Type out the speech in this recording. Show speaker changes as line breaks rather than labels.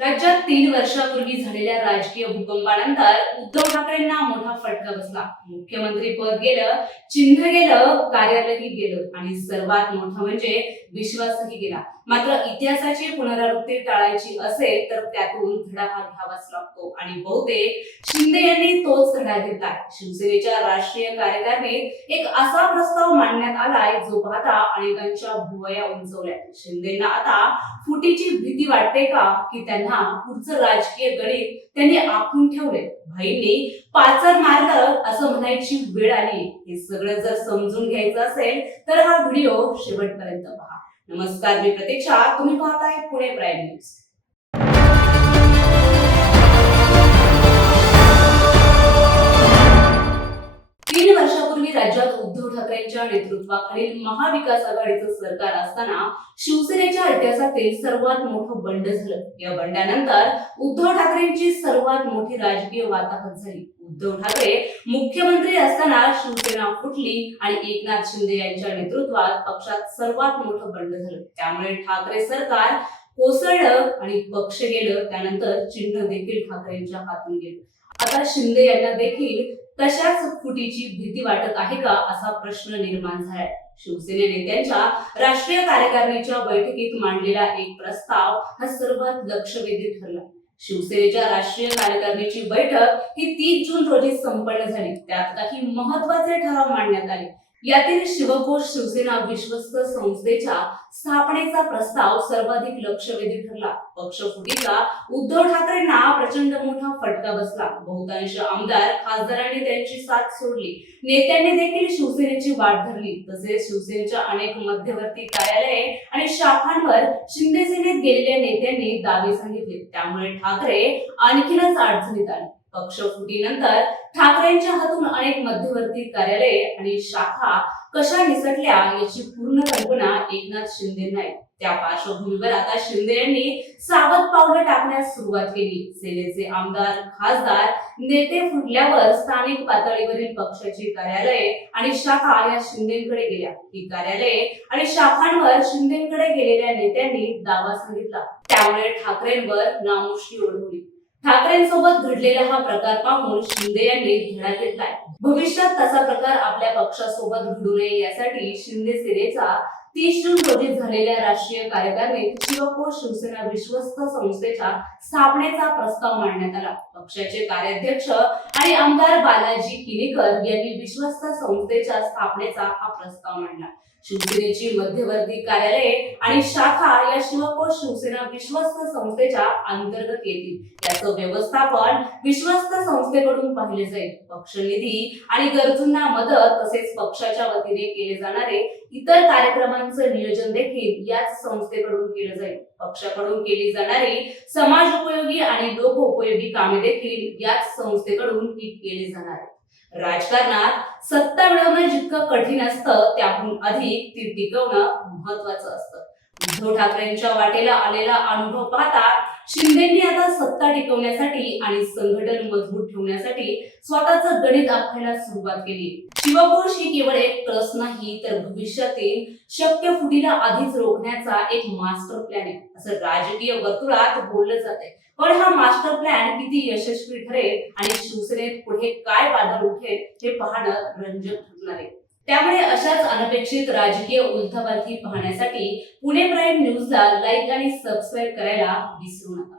राज्यात तीन वर्षापूर्वी झालेल्या राजकीय भूकंपानंतर उद्धव ठाकरेंना मोठा फटका बसला. मुख्यमंत्री पद गेलं चिन्ह गेलं कार्यालयही गेलं आणि सर्वात मोठं म्हणजे विश्वासही गेला. मात्र इतिहासाची पुनरावृत्ती टाळायची असेल तर त्यातून धडा हा घ्यावाच लागतो. आणि बहुतेक शिंदे यांनी तोच धडा घेतलाय. शिवसेनेच्या राष्ट्रीय कार्यकारिणीत एक असा प्रस्ताव मांडण्यात आलाय जो पाहता अनेकांच्या भुवया उंचवल्या शिंदेना आता फुटीची भीती वाटते का की त्यांना पुढचं राजकीय गणित त्यांनी आखून ठेवले भाईंनी पाचर मारलं असं म्हणायची वेळ आली. हे सगळं जर समजून घ्यायचं असेल तर हा व्हिडिओ शेवटपर्यंत पहा. नमस्कार मी प्रतीक्षा. तुम्ही पाहताय पुणे प्राईम न्यूज ठाकरेंच्या नेतृत्वाखालील महाविकास आघाडीचं सरकार असताना शिवसेनेच्या इतिहासातील सर्वात मोठं बंड झालं. या बंडानंतर उद्धव ठाकरेंची सर्वात मोठी राजकीय वाताहत झाली. उद्धव ठाकरे मुख्यमंत्री असताना शिवसेना फुटली आणि एकनाथ शिंदे यांच्या नेतृत्वात पक्षात सर्वात मोठं बंड झालं. त्यामुळे ठाकरे सरकार कोसळलं आणि पक्ष गेलं त्यानंतर चिन्ह देखील ठाकरेंच्या हातून गेलं. आता शिंदे यांना देखील तशाच फुटीची भीती वाटत आहे का असा प्रश्न निर्माण झालाय. शिवसेने नेत्यांच्या राष्ट्रीय कार्यकारिणीच्या बैठकीत मांडलेला एक प्रस्ताव हा सर्वात लक्षवेधी ठरला. शिवसेनेच्या राष्ट्रीय कार्यकारिणीची बैठक ही तीस जून रोजी संपन्न झाली. त्यात काही महत्त्वाचे ठराव मांडण्यात आले. यातील शिवकोश शिवसेना विश्वस्त संस्थेच्या स्थापनेचा प्रस्ताव सर्वाधिक लक्षवेधी ठरला. पक्षफुटीचा उद्धव ठाकरेंना प्रचंड मोठा फटका बसला. बहुतांश आमदार खासदारांनी त्यांची साथ सोडली. नेत्यांनी देखील शिवसेनेची वाट धरली. तसेच शिवसेनेच्या अनेक मध्यवर्ती कार्यालये आणि शाखांवर शिंदे सेनेत गेलेल्या नेत्यांनी दावे सांगितले. त्यामुळे ठाकरे आणखीनच अडचणीत आले. पक्षफुटीनंतर ठाकरेंच्या हातून अनेक मध्यवर्ती कार्यालये आणि शाखा कशा निसटल्या याची पूर्ण कल्पना एकनाथ शिंदेना आहे त्या पार्श्वभूमीवर आता शिंदे यांनी सावध पावलं टाकण्यास सुरुवात केली. सेनेचे आमदार खासदार नेते फुटल्यावर स्थानिक पातळीवरील पक्षाची कार्यालये आणि शाखा या शिंदेकडे गेल्या. ही कार्यालये आणि शाखांवर शिंदेकडे गेलेल्या नेत्यांनी दावा सांगितला. त्यामुळे ठाकरेंवर नामुष्की ओढवली. ठाकरेंसोबत घडलेला हा प्रकार पाहून शिंदे यांनी धडा घेतलाय. भविष्यात तसा प्रकार आपल्या पक्षासोबत घडू नये यासाठी शिंदे सेनेचा तीस जून रोजी झालेल्या राष्ट्रीय कार्यकारिणीत शिवकोश शिवसेना विश्वस्त संस्थेच्या स्थापनेचा प्रस्ताव मांडण्यात आला. पक्षाचे कार्याध्यक्ष आणि आमदार बालाजी किनीकर यांनी विश्वस्त संस्थेच्या स्थापनेचा हा प्रस्ताव मांडला. शिवसेनेची मध्यवर्ती कार्यालये आणि शाखा या शिवकोश शिवसेना विश्वस्त संस्थेच्या अंतर्गत येतील. त्याचं व्यवस्थापन विश्वस्त संस्थेकडून पाहिले जाईल. पक्ष निधी आणि गरजूंना मदत तसेच पक्षाच्या वतीने केले जाणारे इतर कार्यक्रमांचं नियोजन देखील याच संस्थेकडून केलं जाईल. पक्षाकडून केली जाणारी समाज उपयोगी आणि लोक उपयोगी कामे देखील याच संस्थेकडून ही केली जाणार आहेत. राजकारणात सत्ता मिळवणं जितकं कठीण असतं त्याहून अधिक ती टिकवणं महत्वाचं असतं. उद्धव ठाकरेंच्या वाटेला आलेला अनुभव पाहता शिंदेनी आता सत्ता टिकवण्यासाठी आणि संघटन मजबूत ठेवण्यासाठी स्वतःच गणित आखायला सुरुवात केली. शिवपुरुष ही केवळ एक ट्रस्ट नाही तर भविष्यातील शक्य फुटीला आधीच रोखण्याचा एक मास्टर प्लॅन आहे. असं राजकीय वर्तुळात बोललं जाते पण हा मास्टर प्लॅन किती यशस्वी ठरेल आणि शिवसेनेत पुढे काय वादळ उठेल हे पाहणं रंजक ठरणार आहे. त्यामुळे अशाच अनपेक्षित राजकीय उलथापालथी पाहण्यासाठी पुणे प्राईम न्यूजला लाईक आणि सबस्क्राईब करायला विसरू नका.